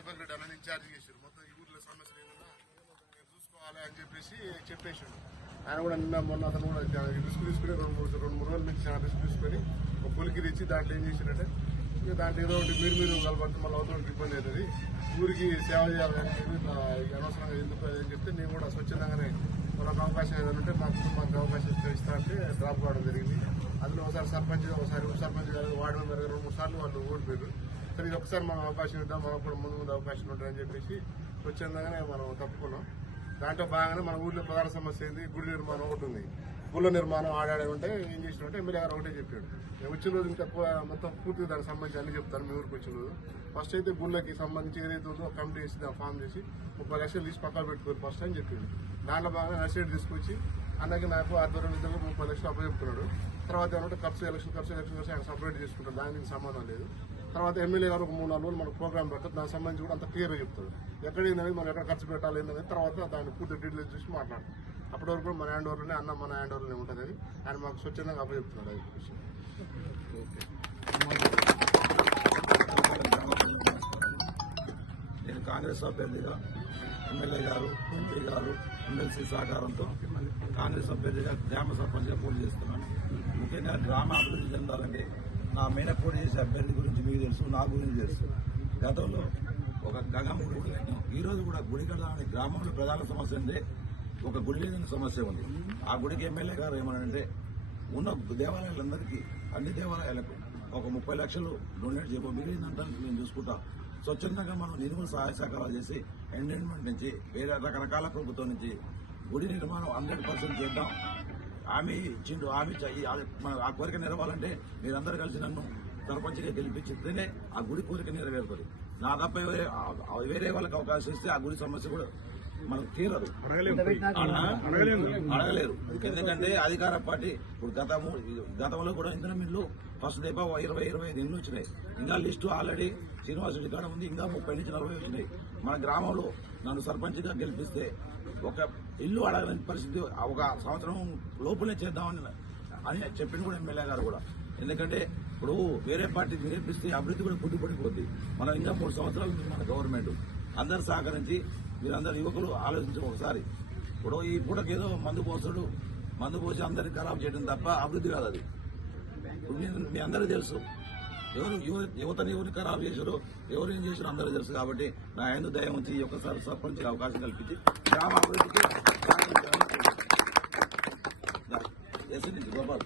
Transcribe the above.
దీపక్ రెడ్డి అన్న ఇన్ఛార్జ్ చేశారు. మొత్తం ఈ ఊర్లో సమస్యలు ఏదన్నా మీరు చూసుకోవాలి అని చెప్పేసాడు. ఆయన కూడా నిన్న మొన్న అతను కూడా రిస్క్ తీసుకుని రెండు మూడు రోజుల నుంచి చాలా రిస్క్ తీసుకొని ఒక పులికి తెచ్చి దాంట్లో ఏం చేశారంటే ఇక దాంట్లో ఏదో ఒకటి మీరు కలపడితే మళ్ళీ అవుతుంది ఇబ్బంది అవుతుంది, ఊరికి సేవ చేయాలని అనవసరంగా ఎందుకు అని చెప్తే నేను కూడా స్వచ్ఛందంగానే మనకు అవకాశం ఏదైనా ఉంటే మా కుటుంబానికి అవకాశం ఇస్తా అంటే డ్రాప్ కావడం జరిగింది. అందులో ఒకసారి సర్పంచ్ ఉప సర్పంచ్ వార్డు మెంబర్ 2-3 సార్లు వాళ్ళు ఓడిపోయారు. సరే ఇది ఒకసారి మనం అవకాశం ఇద్దాం, మనకు కూడా ముందు అవకాశం ఉంటుందని చెప్పేసి స్వచ్ఛందంగానే మనం తప్పుకున్నాం. దాంట్లో భాగంగానే మన ఊర్లో ప్రధాన సమస్య ఏంది, గుడి నిర్మాణం ఒకటి ఉంది. గుళ్ళ నిర్మాణం ఆడాడే ఉంటే ఏం చేసినట్టే ఎమ్మెల్యే గారు ఒకటే చెప్పాడు. వచ్చిన రోజు ఇంకా మొత్తం పూర్తిగా దానికి సంబంధించి అన్ని చెప్తాను. మీ ఊరికి వచ్చిన రోజు ఫస్ట్ అయితే గుళ్ళకి సంబంధించి ఏదైతే ఉందో కమిటీ వేసి ఫామ్ చేసి 30 లక్షలు తీసి పక్కన పెట్టుకోరు ఫస్ట్ అని చెప్పిండు. దాంట్లో భాగంగా నర్సరీ తీసుకొచ్చి అన్నకి నాకు ఆధ్వర్యం విధంగా 30 లక్షలు అప్పచెప్తున్నాడు. తర్వాత ఏమంటే ఎలక్షన్ ఖర్చు ఆయన సపరేట్ చేసుకుంటాడు, దానికి సంబంధం లేదు. తర్వాత ఎమ్మెల్యే గారు ఒక 3-4 రోజులు మనకు ప్రోగ్రామ్ పెట్టదు, దానికి సంబంధించి కూడా అంత క్లియర్గా చెప్తాడు. ఎక్కడ ఏంటనేది మనం ఎక్కడ ఖర్చు పెట్టాలి ఏంటనేది తర్వాత దాన్ని పూర్తి డీటెయిల్స్ చూసి మాట్లాడతాం. అప్పటి వరకు మన హ్యాండ్ ఓవర్లోనే మన హ్యాండ్ ఓవర్లోనే ఉంటుంది. అది ఆయన మాకు స్వచ్ఛందంగా అప్పచెప్తున్నాడు. అది విషయం. నేను కాంగ్రెస్ అభ్యర్థిగా ఎమ్మెల్యే గారు, ఎంపీ గారు, ఎమ్మెల్సీ సహకారంతో కాంగ్రెస్ అభ్యర్థిగా గ్రామ సర్పంచ్గా పోటీ చేస్తున్నాను. ముఖ్యంగా గ్రామ అభివృద్ధి చెందాలంటే నా మీద పోటీ చేసే అభ్యర్థి గురించి మీకు తెలుసు, నా గురించి తెలుసు. గతంలో ఒక గంగమ్మ గుడి కట్టాం. ఈ రోజు కూడా గుడి కట్టాలని గ్రామంలో ప్రధాన సమస్య అంటే ఒక గుడి లేని సమస్య ఉంది. ఆ గుడికి ఎమ్మెల్యే గారు ఏమనంటే ఉన్న దేవాలయాలందరికీ అన్ని దేవాలయాలకు ఒక 30 లక్షలు డొనేట్ చేయబో, మిగిలినంతా మేము చూసుకుంటాం. స్వచ్ఛందంగా మనం నిధులు సహాయ సహకారాలు చేసి ఎండోన్మెంట్ నుంచి వేరే రకరకాల ప్రభుత్వం నుంచి గుడి నిర్మాణం 100% చేద్దాం. హామీ ఇచ్చిండు. ఆ కోరిక నెరవాలంటే మీరందరూ కలిసి నన్ను సర్పంచ్గా గెలిపించితేనే ఆ గుడి కోరిక నెరవేరుతుంది. నా తప్ప వేరే వాళ్ళకి అవకాశం ఇస్తే ఆ గుడి సమస్య కూడా మనకు తీరదు, అడగలేరు. ఎందుకంటే అధికార పార్టీ ఇప్పుడు గతంలో కూడా ఇంధన మిల్లు ఫస్ట్ దేప 20-25 ఇండ్లు వచ్చినాయి. ఇంకా లిస్టు ఆల్రెడీ శ్రీనివాసరెడ్డి కాడ ఉంది, ఇంకా 30 నుంచి 40 వచ్చినాయి. మన గ్రామంలో నన్ను సర్పంచ్గా గెలిపిస్తే ఒక ఇల్లు అడగలేని పరిస్థితి ఒక సంవత్సరం లోపలే చేద్దామని చెప్పింది కూడా ఎమ్మెల్యే గారు కూడా. ఎందుకంటే ఇప్పుడు వేరే పార్టీ గెలిపిస్తే అభివృద్ధి కూడా పుట్టుపడిపోద్ది. మనం ఇంకా 3 సంవత్సరాలు మన గవర్నమెంట్ అందరు సహకరించి మీరందరు యువకులు ఆలోచించడం ఒకసారి. ఇప్పుడు ఈ పూటకి ఏదో మందు పోసి అందరినీ ఖరాబ్ చేయడం తప్ప అభివృద్ధి కాదు అది. ఇప్పుడు మీ అందరూ తెలుసు యువతని ఎవరిని ఖరాబ్ చేశారో, ఎవరు ఏం చేశారో అందరూ తెలుసు. కాబట్టి నా ఎందుకు దయ ఉంచి ఈ ఒక్కసారి సర్పంచ్ అవకాశం కల్పించి గ్రామ అభివృద్ధికి గోపాల్